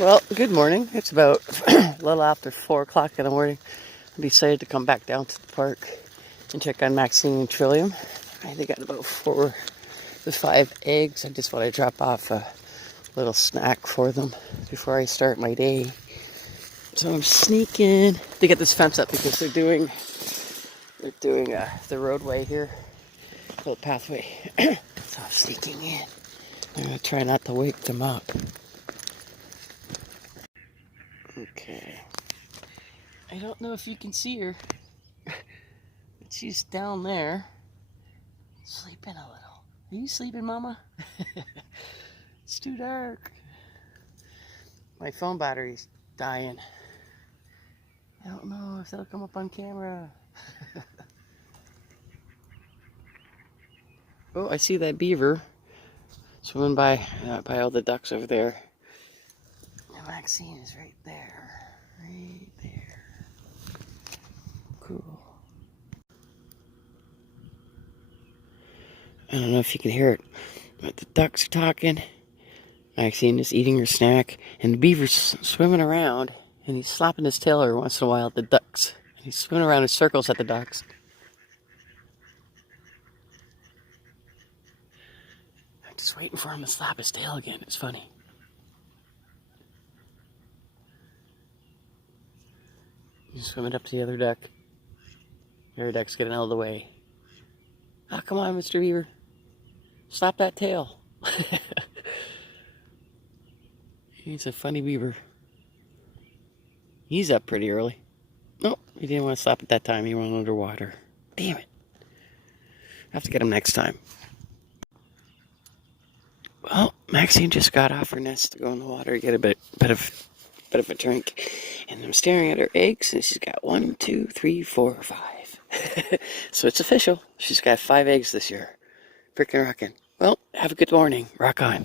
Well, good morning. It's about a little after 4 o'clock in the morning. I decided to come back down to the park and check on Maxine and Trillium. They got about 4 to 5 eggs. I just want to drop off a little snack for them before I start my day. So I'm sneaking. They got this fence up because they're doing the roadway here, little pathway. So I'm sneaking in. I'm gonna try not to wake them up. Okay. I don't know if you can see her, but she's down there, sleeping a little. Are you sleeping, Mama? It's too dark. My phone battery's dying. I don't know if that'll come up on camera. Oh, I see that beaver swimming by all the ducks over there. And Maxine is right there. Right there. Cool. I don't know if you can hear it, but the ducks are talking. Maxine is eating her snack, and the beaver's swimming around, and he's slapping his tail every once in a while at the ducks. And he's swimming around in circles at the ducks. I'm just waiting for him to slap his tail again. It's funny. He's swimming up to the other duck. The other duck's getting out of the way. Oh, come on, Mr. Beaver. Slap that tail. He's a funny beaver. He's up pretty early. Nope, he didn't want to slap at that time. He went underwater. Damn it. I have to get him next time. Well, Maxine just got off her nest to go in the water, get a bit of a drink. And I'm staring at her eggs, and she's got 1, 2, 3, 4, 5. So it's official. She's got 5 eggs this year. Frickin' rockin'. Well, have a good morning. Rock on.